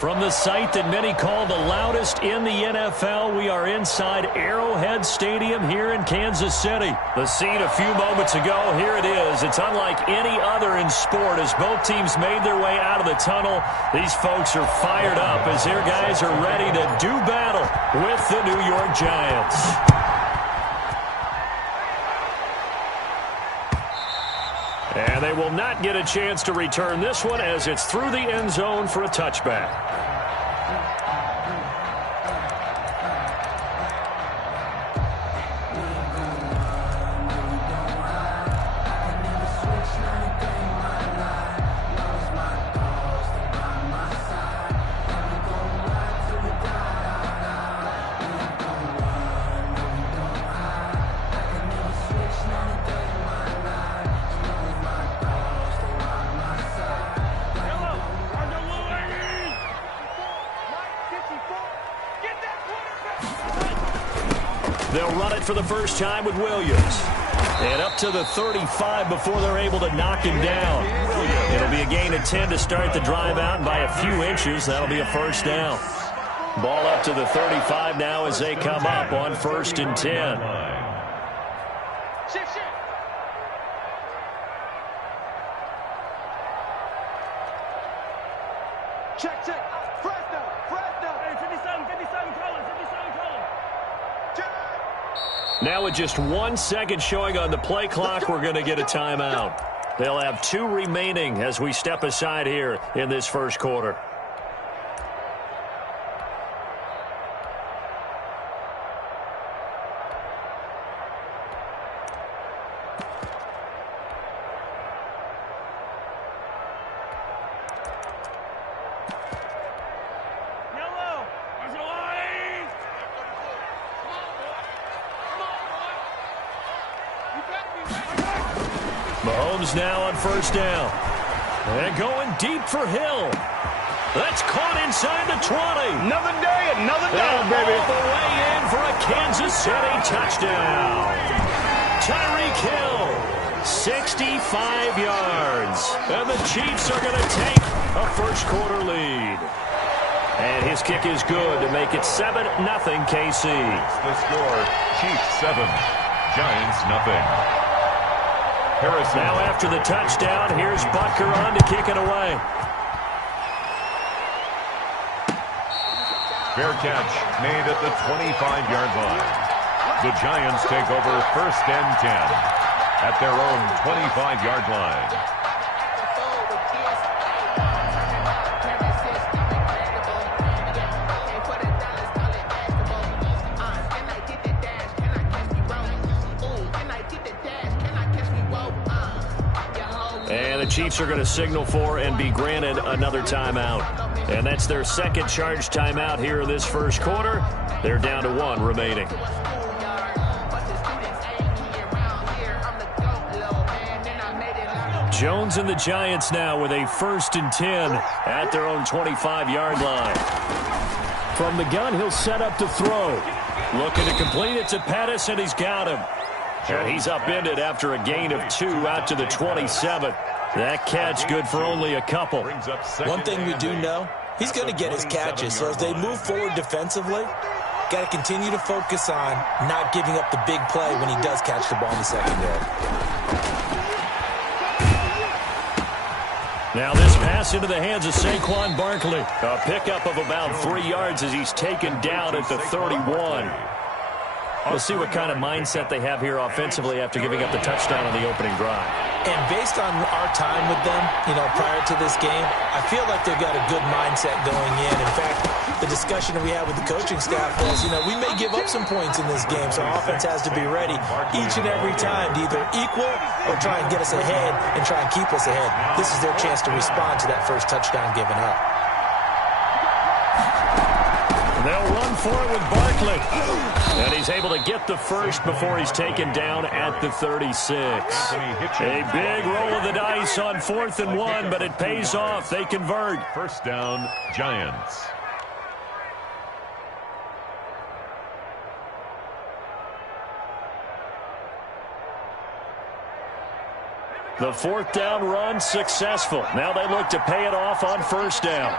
From the site that many call the loudest in the NFL, we are inside Arrowhead Stadium here in Kansas City. The scene a few moments ago, here it is. It's unlike any other in sport as both teams made their way out of the tunnel. These folks are fired up as their guys are ready to do battle with the New York Giants. And they will not get a chance to return this one as it's through the end zone for a touchback. They'll run it for the first time with Williams. And up to the 35 before they're able to knock him down. It'll be a gain of 10 to start the drive out, and by a few inches, that'll be a first down. Ball up to the 35 now as they come up on 1st and 10. Check, check. Fresno. Hey, 57, Cullen. Now with just 1 second showing on the play clock, we're going to get a timeout. They'll have 2 remaining as we step aside here in this first quarter. Mahomes now on 1st down. And going deep for Hill. That's caught inside the 20. Another day, another down, baby. All the way in for a Kansas City touchdown. Tyreek Hill, 65 yards. And the Chiefs are going to take a first quarter lead. And his kick is good to make it 7-0 KC. The score, Chiefs 7, Giants nothing. Harrison. Now after the touchdown, here's Butker on to kick it away. Fair catch made at the 25-yard line. The Giants take over 1st and 10 at their own 25-yard line. And the Chiefs are going to signal for and be granted another timeout. And that's their second charged timeout here in this first quarter. They're down to 1 remaining. Jones and the Giants now with a 1st and 10 at their own 25-yard line. From the gun, he'll set up to throw. Looking to complete it to Pettis, and he's got him. And he's upended after a gain of 2 out to the 27. That catch good for only a couple. One thing we do know, he's going to get his catches. So as they move forward defensively, got to continue to focus on not giving up the big play when he does catch the ball in the secondary. Now this pass into the hands of Saquon Barkley. A pickup of about 3 yards as he's taken down at the 31. We'll see what kind of mindset they have here offensively after giving up the touchdown on the opening drive. And based on our time with them, prior to this game, I feel like they've got a good mindset going in. In fact, the discussion that we had with the coaching staff was, we may give up some points in this game, so our offense has to be ready each and every time to either equal or try and get us ahead and try and keep us ahead. This is their chance to respond to that first touchdown given up. They'll run for it with Barkley. And he's able to get the first before he's taken down at the 36. A big roll of the dice on 4th and 1, but it pays off. They convert. 1st down, Giants. The fourth down run successful. Now they look to pay it off on first down.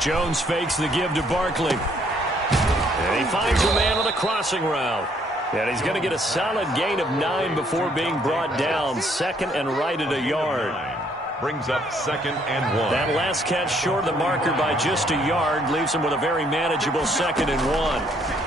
Jones fakes the give to Barkley. And he finds a man on the crossing route. And he's going to get a solid gain of 9 before being brought down. Second and right at a yard. Brings up 2nd and 1. That last catch short of the marker by just a yard leaves him with a very manageable 2nd and 1.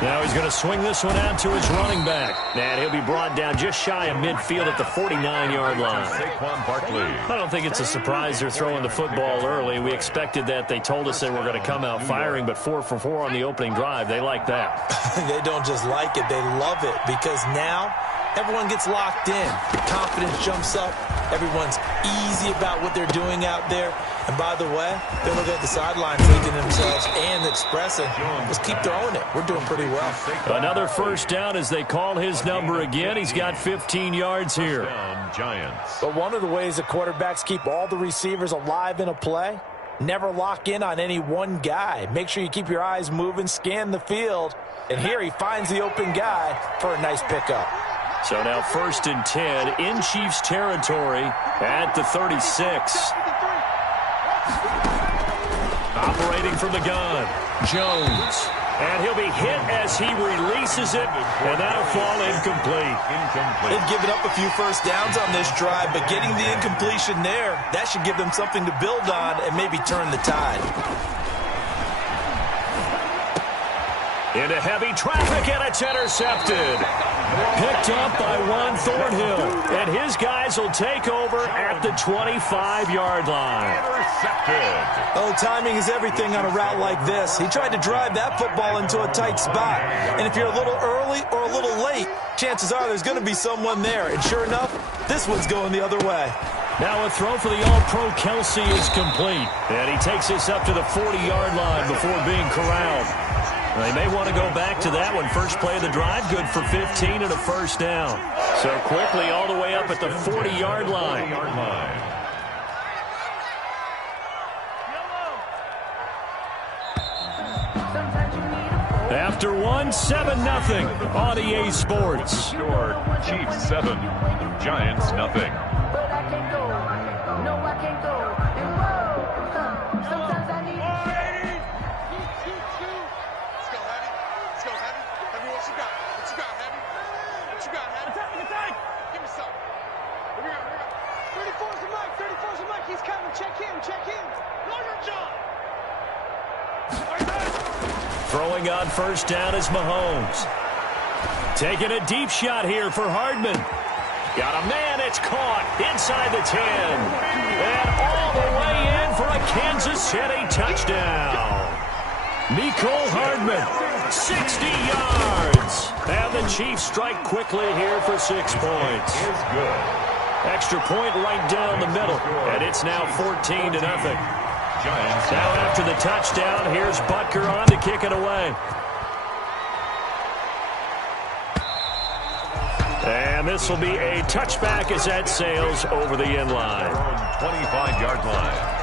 Now he's going to swing this one out to his running back. And he'll be brought down just shy of midfield at the 49-yard line. I don't think it's a surprise they're throwing the football early. We expected that. They told us they were going to come out firing, but 4 for 4 on the opening drive. They like that. They don't just like it. They love it because now everyone gets locked in. Confidence jumps up. Everyone's easy about what they're doing out there. And by the way, they're looking at the sideline thinking to themselves and expressing, let's keep throwing it. We're doing pretty well. Another first down as they call his number again. He's got 15 yards here. Giants. But one of the ways that quarterbacks keep all the receivers alive in a play, never lock in on any one guy. Make sure you keep your eyes moving, scan the field. And here he finds the open guy for a nice pickup. So now 1st and 10 in Chiefs territory at the 36. Operating from the gun, Jones. And he'll be hit as he releases it, and that'll fall incomplete. They've given up a few first downs on this drive, but getting the incompletion there, that should give them something to build on and maybe turn the tide. Into heavy traffic, and it's intercepted. Picked up by Juan Thornhill, and his guys will take over at the 25-yard line. Intercepted. Oh, timing is everything on a route like this. He tried to drive that football into a tight spot. And if you're a little early or a little late, chances are there's going to be someone there. And sure enough, this one's going the other way. Now a throw for the All-Pro Kelsey is complete. And he takes this up to the 40-yard line before being corralled. They may want to go back to that one. First play of the drive, good for 15 and a first down. So quickly all the way up at the 40-yard line. After one, 7-0 on EA Sports. Score, Chiefs 7, Giants nothing. Throwing on first down is Mahomes. Taking a deep shot here for Hardman. Got a man, it's caught inside the 10. And all the way in for a Kansas City touchdown. Mecole Hardman, 60 yards. And the Chiefs strike quickly here for 6 points. Is good. Extra point right down the middle. And it's now 14-0. Giants. Now after the touchdown, here's Butker on to kick it away. And this will be a touchback as that sails over the end line. 25-yard line.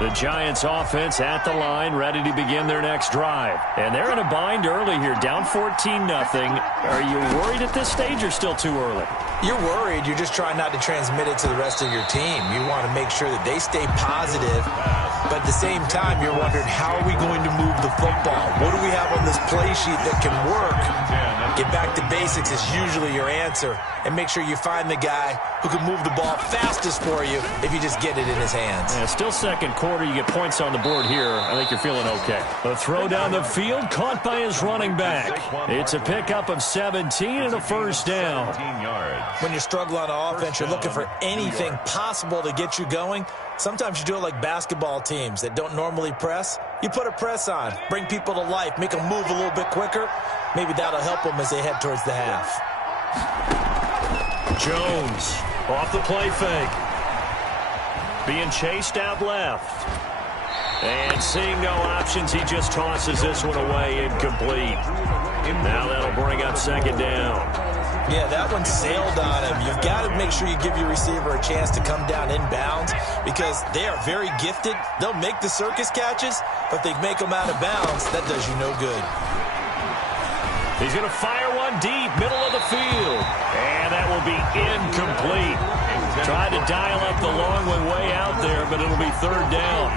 The Giants offense at the line, ready to begin their next drive. And they're in a bind early here, down 14-0. Are you worried at this stage or still too early? You're worried. You're just trying not to transmit it to the rest of your team. You want to make sure that they stay positive. But at the same time, you're wondering, how are we going to move the football? What do we have on this play sheet that can work? Get back to basics is usually your answer. And make sure you find the guy who can move the ball fastest for you if you just get it in his hands. Yeah, still second quarter. You get points on the board here. I think you're feeling okay. A throw down the field, caught by his running back. It's a pickup of 17 and a first down. When you struggle on offense, you're looking for anything possible to get you going. Sometimes you do it like basketball teams that don't normally press. You put a press on, bring people to life, make them move a little bit quicker. Maybe that'll help them as they head towards the half. Jones off the play fake. Being chased out left. And seeing no options, he just tosses this one away incomplete. Now that'll bring up second down. Yeah, that one sailed on him. You've got to make sure you give your receiver a chance to come down inbounds because they are very gifted. They'll make the circus catches, but if they make them out of bounds, that does you no good. He's going to fire one deep, middle of the field. And that will be incomplete. Tried to dial up the long one way out there, but it'll be third down.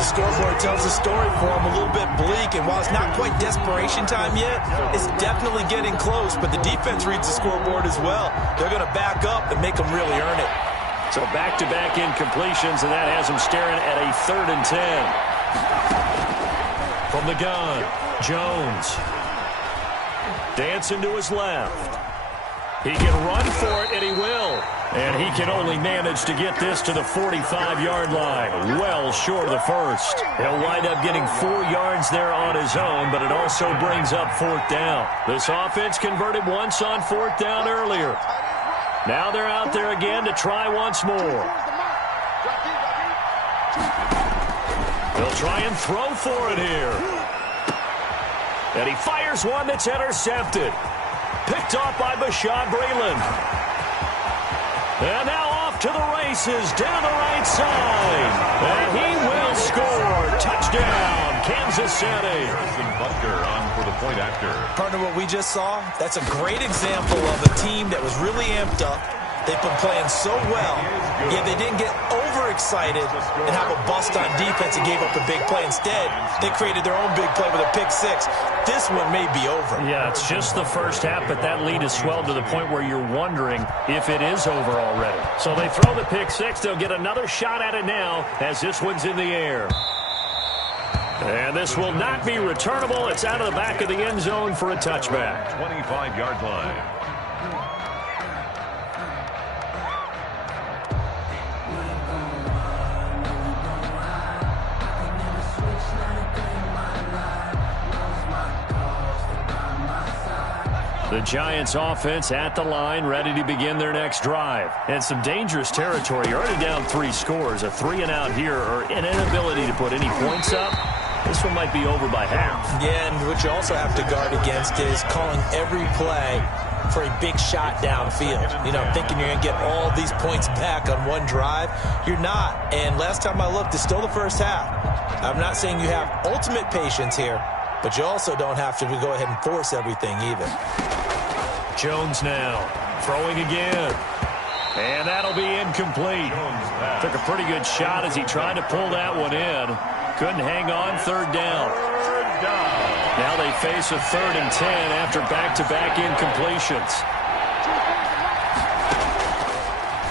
The scoreboard tells the story for him a little bit bleak, and while it's not quite desperation time yet, it's definitely getting close, but the defense reads the scoreboard as well. They're going to back up and make them really earn it. So back-to-back incompletions, and that has them staring at a 3rd and 10. From the gun, Jones. Dancing to his left. He can run for it, and he will. And he can only manage to get this to the 45-yard line, well short of the first. He'll wind up getting 4 yards there on his own, but it also brings up 4th down. This offense converted once on 4th down earlier. Now they're out there again to try once more. They'll try and throw for it here. And he fires one that's intercepted. Picked off by Bashaud Breeland. And now off to the races down the right side. And he will score. Touchdown, Kansas City. Butker on for the point after. Partner, what we just saw, that's a great example of a team that was really amped up. They've been playing so well, yet they didn't get overexcited and have a bust on defense and gave up a big play. Instead, they created their own big play with a pick six. This one may be over. Yeah, it's just the first half, but that lead has swelled to the point where you're wondering if it is over already. So they throw the pick six. They'll get another shot at it now as this one's in the air. And this will not be returnable. It's out of the back of the end zone for a touchback. 25-yard line. The Giants offense at the line, ready to begin their next drive. And some dangerous territory. You're already down 3 scores. A 3-and-out here or an inability to put any points up. This one might be over by half. Yeah, and what you also have to guard against is calling every play for a big shot downfield. You know, thinking you're going to get all these points back on one drive. You're not. And last time I looked, it's still the first half. I'm not saying you have ultimate patience here, but you also don't have to go ahead and force everything either. Jones now throwing again. And that'll be incomplete. Took a pretty good shot as he tried to pull that one in. Couldn't hang on. 3rd down. Now they face a 3rd and 10 after back-to-back incompletions.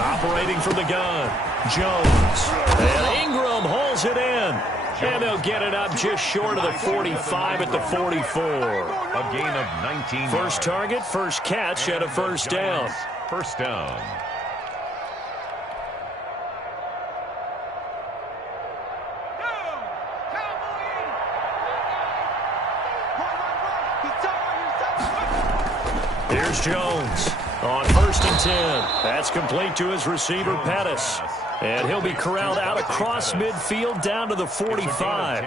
Operating from the gun, Jones. And Ingram holds it in. And they'll get it up just short of the 45 at the 44. A gain of 19 yards. First target, first catch, and a first down. First down. Here's Jones on 1st and 10. That's complete to his receiver, Pettis. And he'll be corralled out across midfield down to the 45.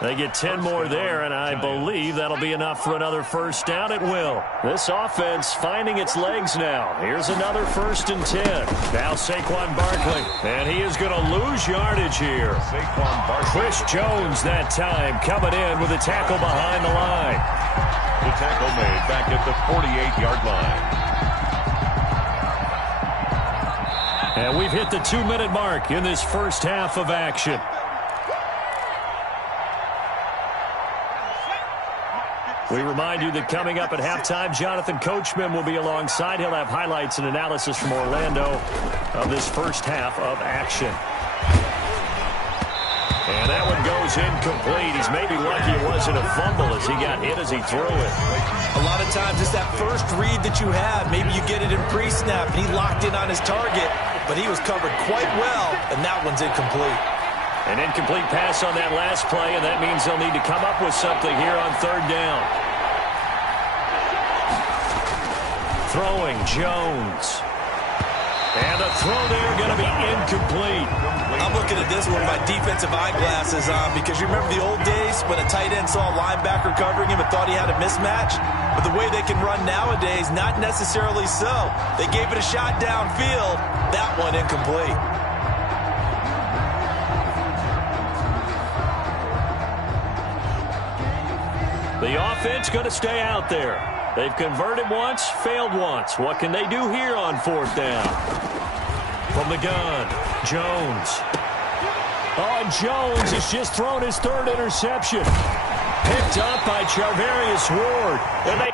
They get 10 more there, and I believe that'll be enough for another first down. It will. This offense finding its legs now. Here's another 1st and 10. Now Saquon Barkley, and he is going to lose yardage here. Saquon Barkley. Chris Jones that time coming in with a tackle behind the line. The tackle made back at the 48-yard line. And we've hit the 2-minute mark in this first half of action. We remind you that coming up at halftime, Jonathan Coachman will be alongside. He'll have highlights and analysis from Orlando of this first half of action. And that one goes incomplete. He's maybe lucky it wasn't a fumble as he got hit as he threw it. A lot of times it's that first read that you have. Maybe you get it in pre-snap, and he locked in on his target, but he was covered quite well, and that one's incomplete. An incomplete pass on that last play, and that means they'll need to come up with something here on 3rd down. Throwing Jones. And the throw there going to be incomplete. I'm looking at this one with my defensive eyeglasses on because you remember the old days when a tight end saw a linebacker covering him and thought he had a mismatch? But the way they can run nowadays, not necessarily so. They gave it a shot downfield. That one incomplete. The offense going to stay out there. They've converted once, failed once. What can they do here on fourth down? From the gun, Jones. Oh, and Jones has just thrown his third interception. Picked up by Charvarius Ward. And they